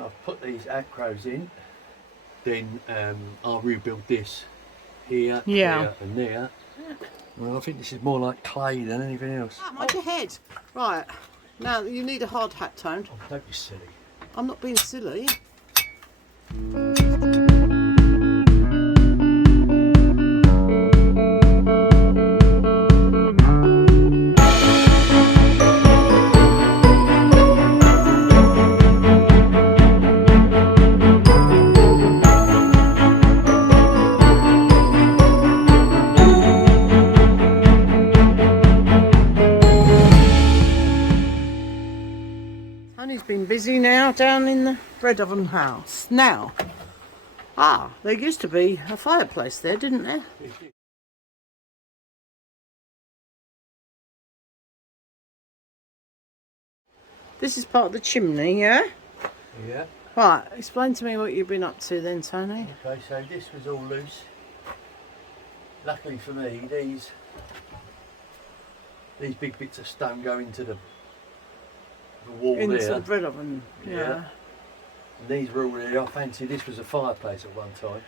and I've put these acros in, then I'll rebuild this here, there and there. Well, I think this is more like clay than anything else. Mind your head. Right, now you need a hard hat tone. Oh, don't be silly. I'm not being silly. Tony's been busy now down in the bread oven house. Now, there used to be a fireplace there, didn't there? This is part of the chimney, yeah? Yeah. Right, explain to me what you've been up to then, Tony. Okay, so this was all loose. Luckily for me, these big bits of stone go into the wall Into there. the bread oven, yeah. And these were all there. I fancy this was a fireplace at one time.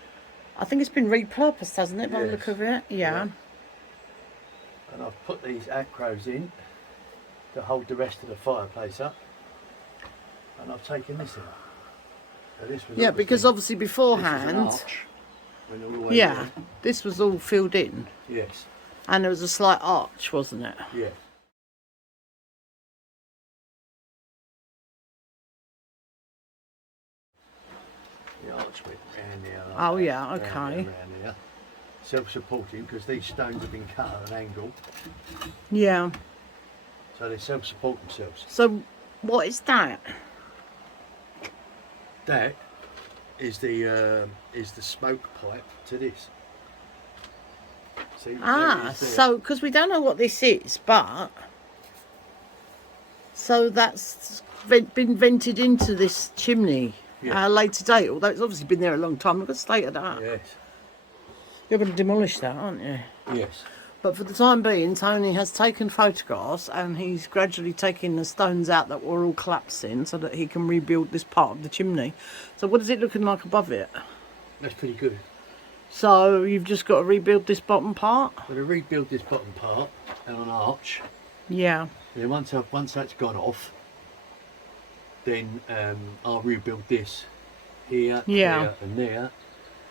I think it's been repurposed, hasn't it, by the Yes. look of it? Yeah. And I've put these acros in to hold the rest of the fireplace up. And I've taken this out. So this was Because obviously this beforehand, was an arch, went all the way there. this was all filled in. Yes. And there was a slight arch, wasn't it? Yeah. The arch went round there. Like Oh, that, yeah, round okay. there, round there. Self-supporting because these stones have been cut at an angle, Yeah. so they self-support themselves. So, what is that? That is the smoke pipe to this. See, there it is there. So, because we don't know what this is, but... So that's been vented into this chimney at a later date, although it's obviously been there a long time. Look at the state of that. Yes. You're going to demolish that, aren't you? Yes. But for the time being, Tony has taken photographs and he's gradually taking the stones out that were all collapsing so that he can rebuild this part of the chimney. So what is it looking like above it? That's pretty good. So you've just got to rebuild this bottom part? I'm going to rebuild this bottom part and an arch. Yeah. Then once that's gone off, then I'll rebuild this here, there and there.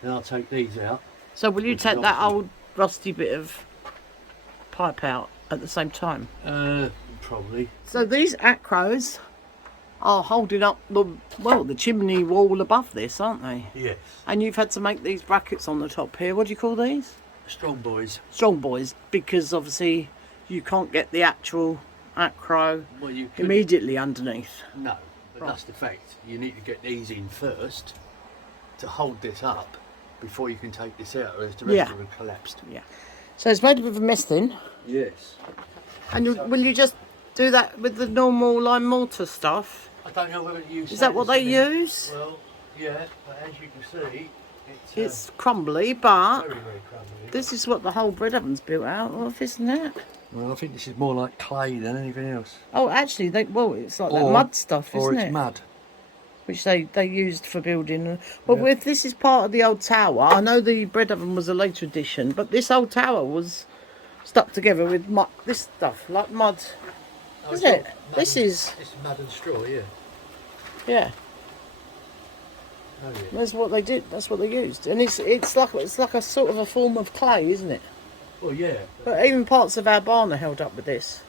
Then I'll take these out. So will you take that old rusty bit of pipe out at the same time? Probably. So these acros are holding up the chimney wall above this, aren't they? Yes. And you've had to make these brackets on the top here. What do you call these? Strong boys. Strong boys, because obviously you can't get the actual acro immediately underneath. No, but that's the fact. You need to get these in first to hold this up before you can take this out, or else the rest of it collapsed. Yeah. So it's made a bit of a mess then. Yes. And will you just do that with the normal lime mortar stuff? I don't know whether to use. Is that what they use? Well, yeah, but as you can see, It's crumbly, but very, very crumbly. this is what the whole bread oven's built out of, isn't it? Well, I think this is more like clay than anything else. Oh, actually, it's like that mud stuff, isn't it? Or it's mud. Which they used for building. But if this is part of the old tower, I know the bread oven was a later addition, but this old tower was stuck together with mud, this stuff, like mud. Isn't it? This is mud and straw, yeah. Yeah. Oh, yeah. That's what they did. That's what they used, and it's like a sort of a form of clay, isn't it? Well, yeah. But even parts of our barn are held up with this.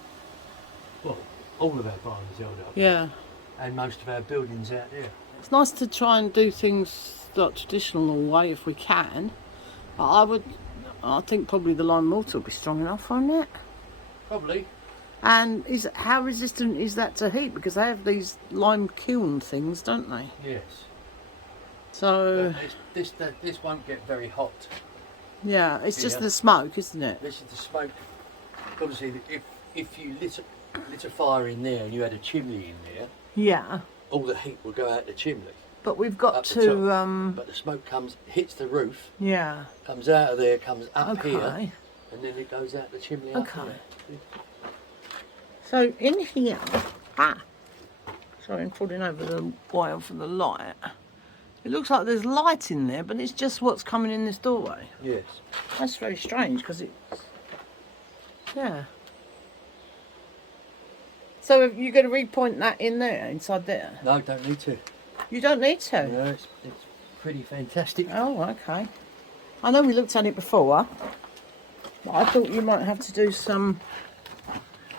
Well, all of our barns are held up. Yeah. And most of our buildings out there. It's nice to try and do things the traditional way if we can. But I think probably the lime mortar will be strong enough, won't it? Probably. And how resistant is that to heat? Because they have these lime kiln things, don't they? Yes. So this won't get very hot. yeah, it's just the smoke, isn't it? This is the smoke. Obviously, if you lit a fire in there and you had a chimney in there, Yeah. all the heat will go out the chimney. But we've got Up the to But the smoke hits the roof, yeah. comes out of there, comes up Okay. here, and then it goes out the chimney. Up Okay. here. So in here, Sorry, I'm crawling over the wire for the light. It looks like there's light in there, but it's just what's coming in this doorway. Yes. That's very strange because it's... Yeah. So are you going to repoint that in there, inside there? No, don't need to. You don't need to? No, it's pretty fantastic. Oh, okay. I know we looked at it before, but I thought you might have to do some...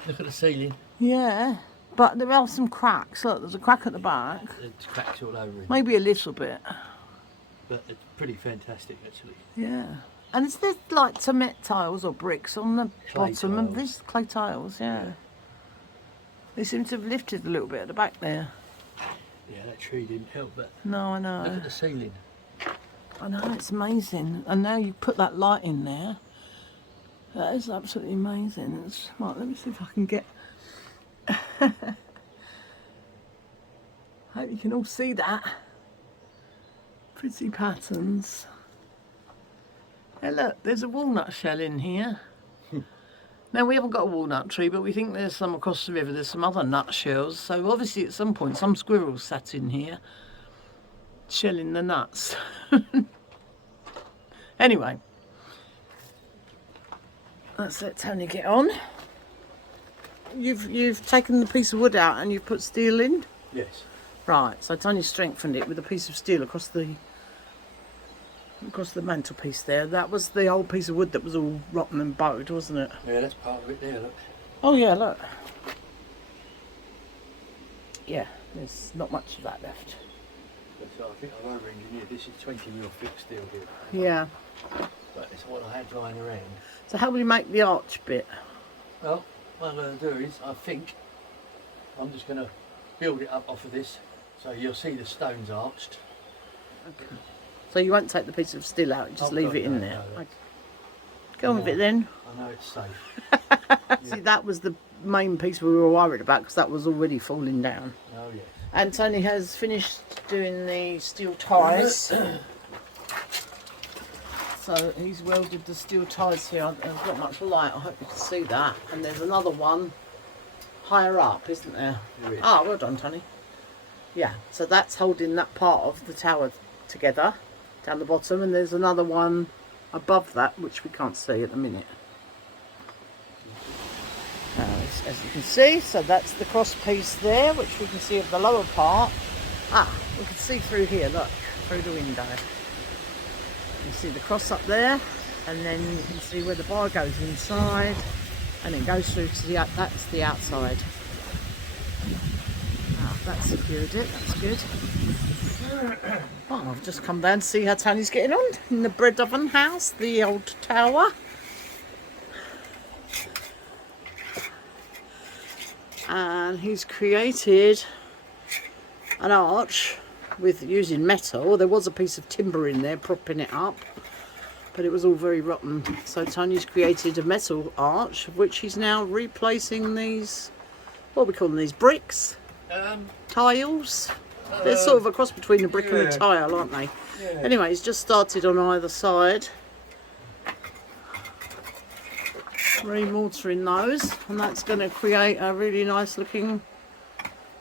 Look at the ceiling. Yeah, but there are some cracks. Look, there's a crack at the back. There's cracks all over it. Maybe a little bit. But it's pretty fantastic, actually. Yeah. And is there like cement tiles or bricks on the Clay bottom of tiles. this? Clay tiles, yeah. They seem to have lifted a little bit at the back there. Yeah, that tree didn't help, but No, I know. look at the ceiling. I know, it's amazing. And now you put that light in there. That is absolutely amazing. Right, let me see if I can get... Hope you can all see that. Pretty patterns. Hey look, there's a walnut shell in here. Now we haven't got a walnut tree, but we think there's some across the river. There's some other nut shells. So obviously at some point some squirrels sat in here shelling the nuts. Anyway, let's let Tony get on. You've taken the piece of wood out and you've put steel in? Yes. Right, so Tony strengthened it with a piece of steel across the mantelpiece there. That was the old piece of wood that was all rotten and bowed, wasn't it? Yeah, that's part of it there, look. Oh yeah, look. Yeah, there's not much of that left. So I think I've over-engineered. This is 20mm thick steel here. Yeah. But it's what I had lying around. So how will you make the arch bit? Well, what I'm going to do is, I think, I'm just going to build it up off of this. So you'll see the stones arched. Okay. So you won't take the piece of steel out, just Oh, leave God, it in no, there. no, Okay. Go on with it then. I know it's safe. See, that was the main piece we were worried about because that was already falling down. Oh, yes. And Tony has finished doing the steel ties. So he's welded the steel ties here. There's not much light, I hope you can see that. And there's another one higher up, isn't there? There is. Ah, well done, Tony. Yeah, so that's holding that part of the tower together down the bottom, and there's another one above that which we can't see at the minute. As you can see, so that's the cross piece there, which we can see at the lower part. Ah, we can see through here, look, through the window. You see the cross up there, and then you can see where the bar goes inside, and it goes through to the, that's the outside. Ah, that secured it, that's good. Oh, I've just come down to see how Tony's getting on in the bread oven house, the old tower. And he's created an arch with using metal. There was a piece of timber in there propping it up, but it was all very rotten. So Tony's created a metal arch, of which he's now replacing these, what are we calling these, bricks? Tiles? They're sort of a cross between a brick and a tile, aren't they? Yeah. Anyway, he's just started on either side. Remortaring those, and that's going to create a really nice looking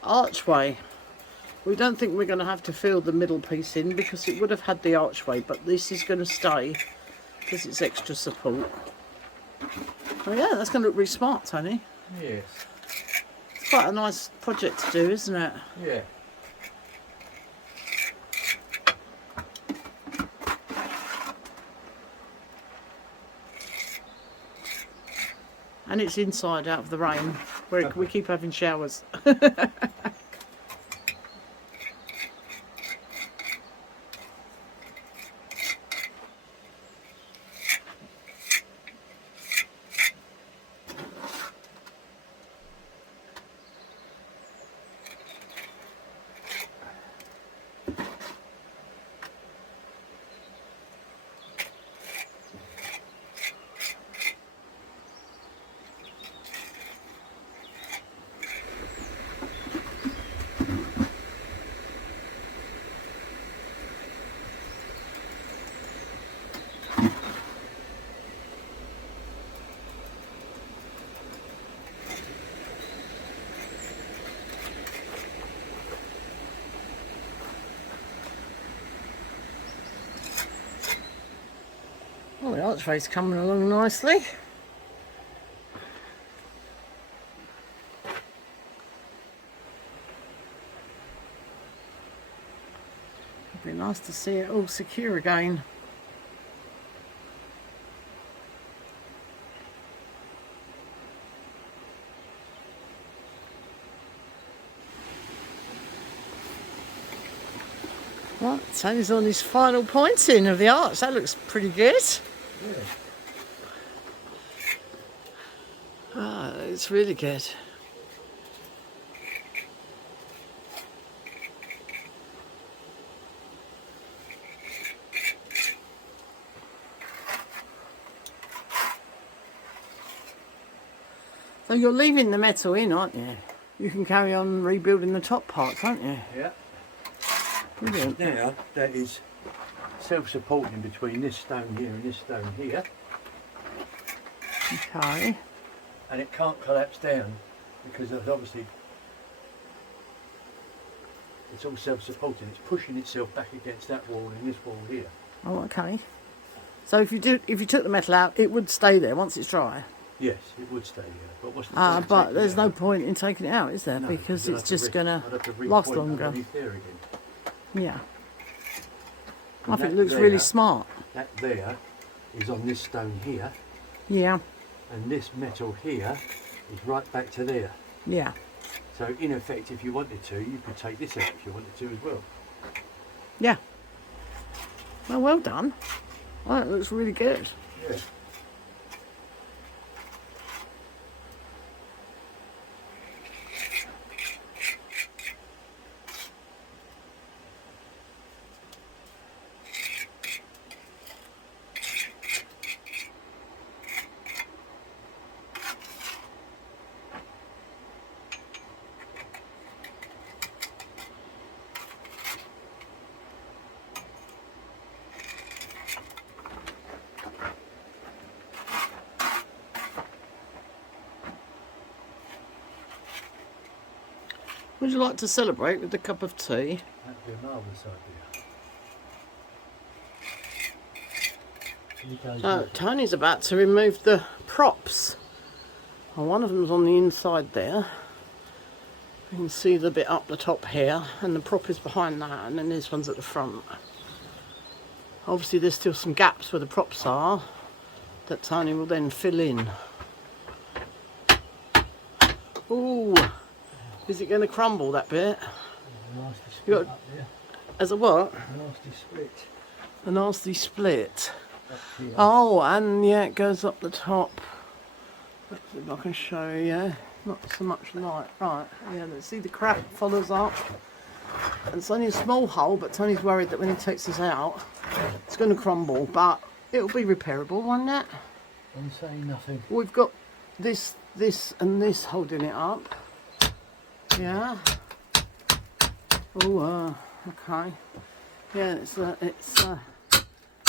archway. We don't think we're going to have to fill the middle piece in because it would have had the archway, but this is going to stay because it's extra support. Oh yeah, that's going to look really smart, Tony. Yes. It's quite a nice project to do, isn't it? Yeah. And it's inside out of the rain, where we keep having showers. Oh, the archway's coming along nicely. It'd be nice to see it all secure again. Right, Tony's on his final pointing of the arch. That looks pretty good. Yeah. Ah, it's really good. So you're leaving the metal in, aren't you? You can carry on rebuilding the top part, can't you? Yeah. Brilliant. Now that is self-supporting between this stone here and this stone here, Okay. and it can't collapse down because of obviously it's all self-supporting. It's pushing itself back against that wall and this wall here. Oh, okay. So if you took the metal out, it would stay there once it's dry. Yes, it would stay here. But what's the Ah, point of but taking there's it no out? point in taking it out, is there? No, Because you'll it's have to just gonna I'd have to last repoint longer. underneath there again. Yeah. And I think it that looks there- really smart. That there is on this stone here, Yeah. and this metal here is right back to there. Yeah. So in effect, if you wanted to, you could take this out if you wanted to as well. Yeah. Well done. Oh, that looks really good. Yeah. Would you like to celebrate with a cup of tea? That'd be a marvellous idea. Here goes So that. Tony's about to remove the props. Well, one of them's on the inside there. You can see the bit up the top here, and the prop is behind that, and then this one's at the front. Obviously there's still some gaps where the props are that Tony will then fill in. Ooh, is it going to crumble, that bit? A nasty You split got- up there. As a what? A nasty split A nasty split. up here. Oh, and yeah, it goes up the top. Let's see if I can show you. Yeah, not so much light. Right, yeah, let's see the crack follows up. And it's only a small hole, but Tony's worried that when he takes this out, it's going to crumble, but it'll be repairable, won't it? I'm saying nothing. We've got this, and this holding it up. Yeah. Oh, okay. Yeah,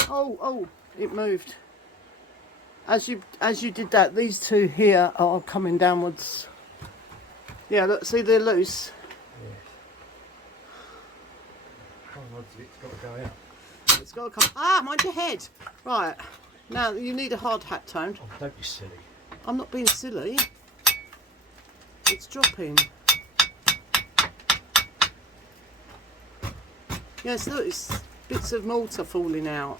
oh, it moved. As you did that, these two here are coming downwards. Yeah, look, see, they're loose. Yes. Oh, it's got to go out. It's got to come. Ah, mind your head. Right. Now you need a hard hat, Tone. Oh, don't be silly. I'm not being silly. It's dropping. Yes, look, it's bits of mortar falling out.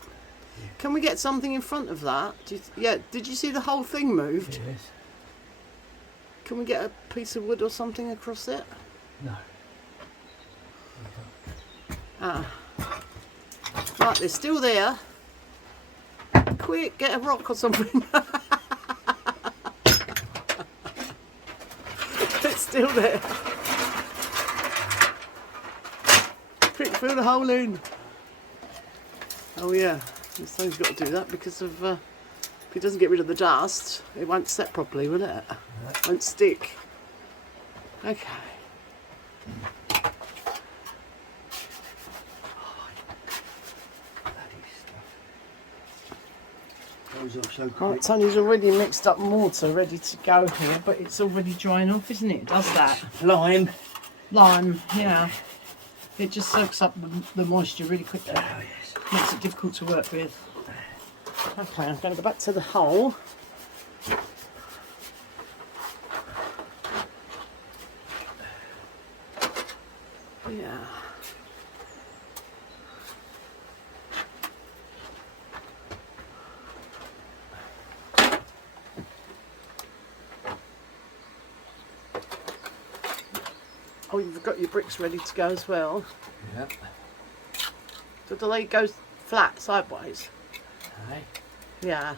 Yeah. Can we get something in front of that? Yeah, did you see the whole thing moved? Yes. Can we get a piece of wood or something across it? No. Ah. Right, they're still there. Quick, get a rock or something. It's still there. Quick, fill the hole in. Oh yeah, someone's got to do that because of if it doesn't get rid of the dust, it won't set properly, will it? No. Won't stick. Okay. Goes off so Right, quick. Tony's already mixed up mortar, ready to go here, but it's already drying off, isn't it? It does that. Lime. Lime, yeah. It just soaks up the moisture really quickly. Oh, yes. Makes it difficult to work with. Okay, I'm going to go back to the hole. Yeah. Oh, you've got your bricks ready to go as well. Yep. So do they go flat, sideways? Aye. Yeah.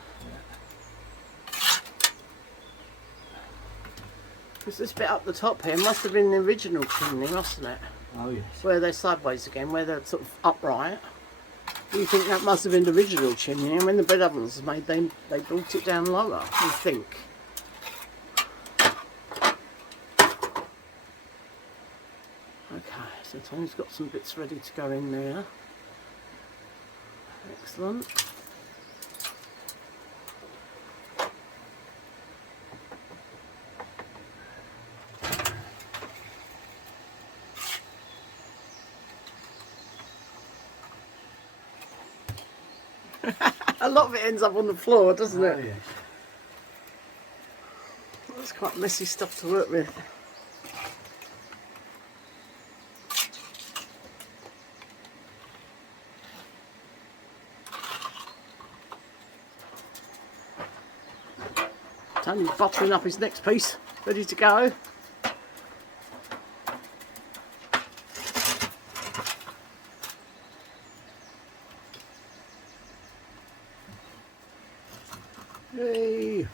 Because this bit up the top here must have been the original chimney, mustn't it? Oh yes. Where they're sideways again, where they're sort of upright. You think that must have been the original chimney, and when the bread oven was made, they brought it down lower, you think. Okay, so Tony's got some bits ready to go in there. Excellent. A lot of it ends up on the floor, doesn't Oh it? yes. That's quite messy stuff to work with. Tony's buttering up his next piece, ready to go. Yay!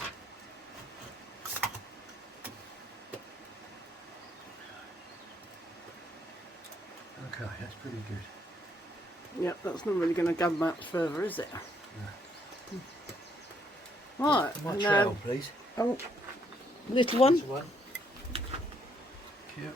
Okay, that's pretty good. Yep, that's not really going to go much further, is it? No. Right. My and, trowel, please. oh, little one. This one. Cute.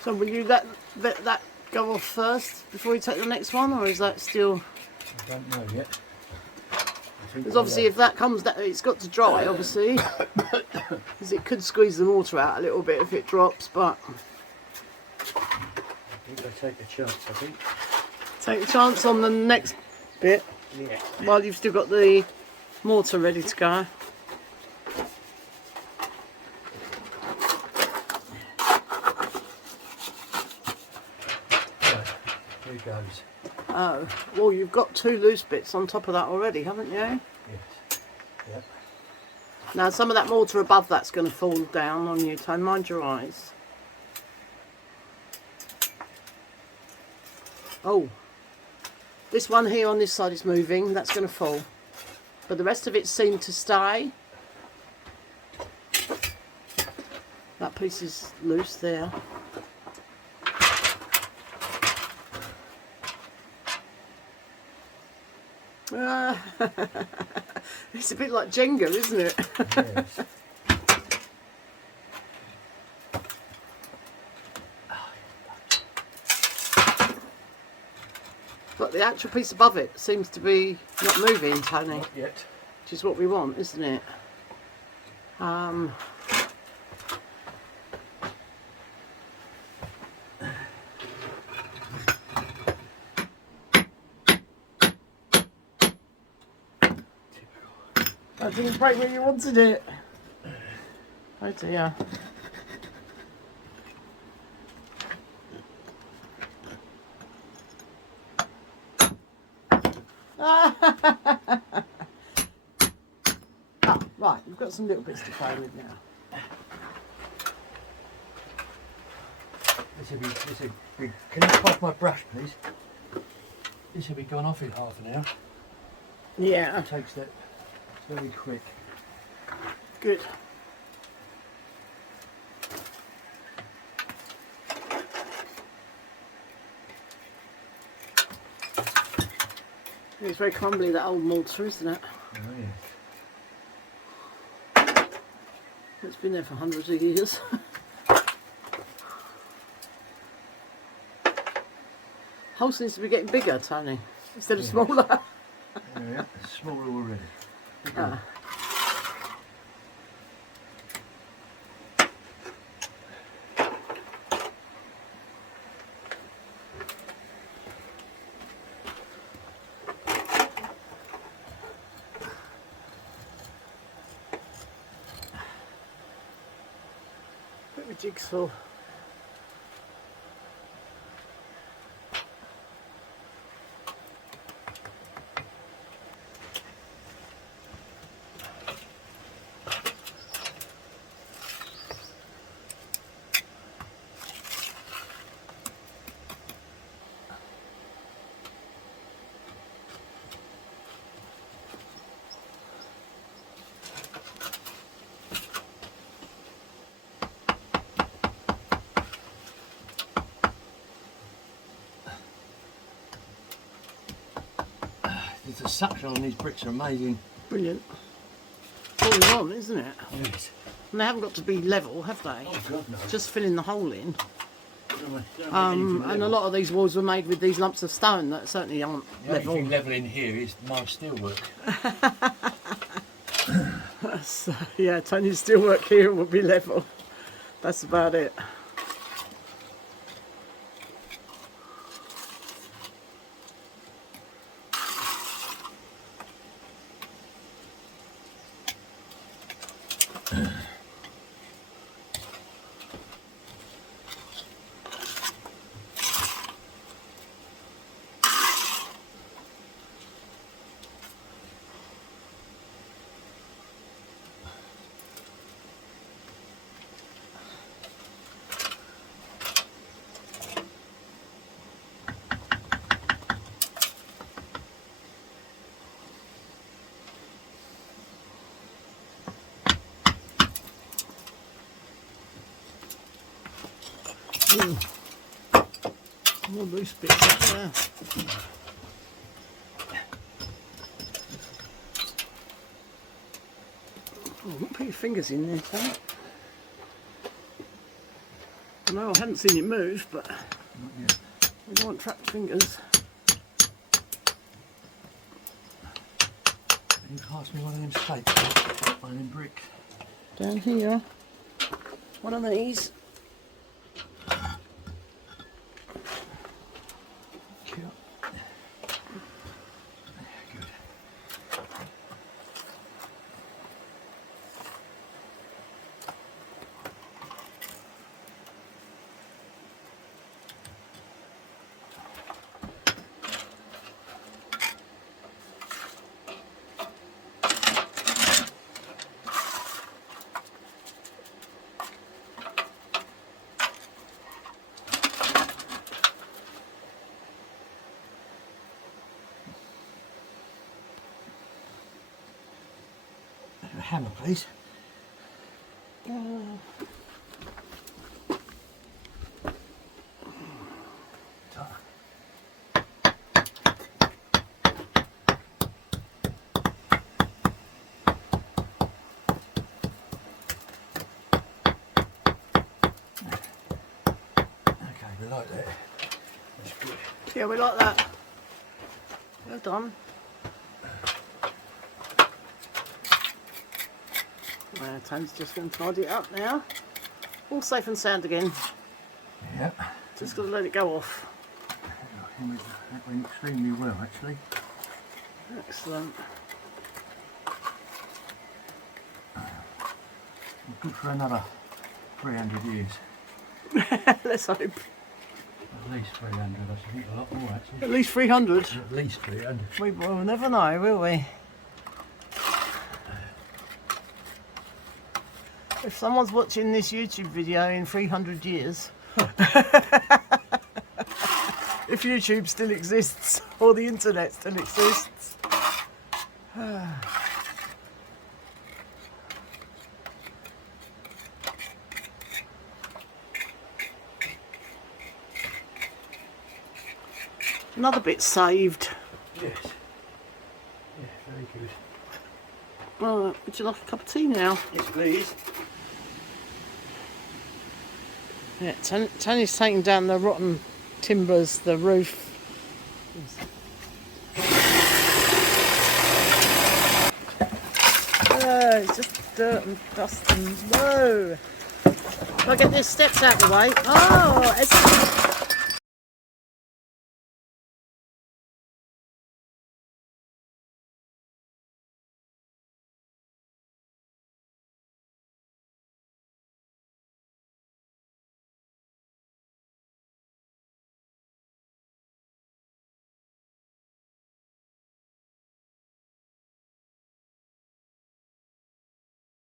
So will you let that go off first before you take the next one, or is that still? I don't know yet. Because obviously, if that comes down, it's got to dry, obviously, because it could squeeze the mortar out a little bit if it drops. But I think I take a chance. I think. take a chance on the next bit Yeah. while you've still got the mortar ready to go. Right. Here goes. Oh, well, you've got two loose bits on top of that already, haven't you? Yes. Yep. Now, some of that mortar above that's going to fall down on you, Tone. Mind your eyes. Oh, this one here on this side is moving. That's going to fall. But the rest of it seemed to stay. That piece is loose there. It's a bit like Jenga, isn't it? Yes. But the actual piece above it seems to be not moving, Tony, Not yet. which is what we want, isn't it? I didn't break where you wanted it. Oh dear. Ah, right, we've got some little bits to play with now. This will be, can you pass my brush, please? This will be gone off in half an hour. Yeah, It takes that very quick. good. It's very crumbly, that old mortar, isn't it? Oh yes. It's been there for hundreds of years. Hole seems to be getting bigger, Tony, instead of Yeah. smaller. There we are. It's smaller already. Ah. Take my jigsaw. The suction on these bricks are amazing. Brilliant. Falling on, isn't it? Yes. And they haven't got to be level, have they? Oh God, no. Just filling the hole in. Don't make anything And a level. lot of these walls were made with these lumps of stone that certainly aren't The only level. thing level in here is my steelwork. So, yeah, Tony's steelwork here will be level. That's about it. More loose bits up there. Oh, don't put your fingers in there, Tony. No, I hadn't seen it move, but we don't want trapped fingers. Can you pass me one of them stakes? One of them bricks. Down here, one of these. A hammer, please. Okay, we like that. That's good. Yeah, we like that. Well done. Tony's just going to tidy it up now. All safe and sound again. Yep. Just got to let it go off. That went extremely well, actually. Excellent. We're good for another 300 years. Let's hope. At least 300, I think a lot more actually. At least 300. At least 300. We will never know, will we? If someone's watching this YouTube video in 300 years, if YouTube still exists or the internet still exists, another bit saved. Yes. Yeah, very good. Right, would you like a cup of tea now? Yes, please. Yeah, Tony's taking down the rotten timbers, the roof. Oh, it's just dirt and dust and whoa. If I get these steps out of the way. Oh, excellent.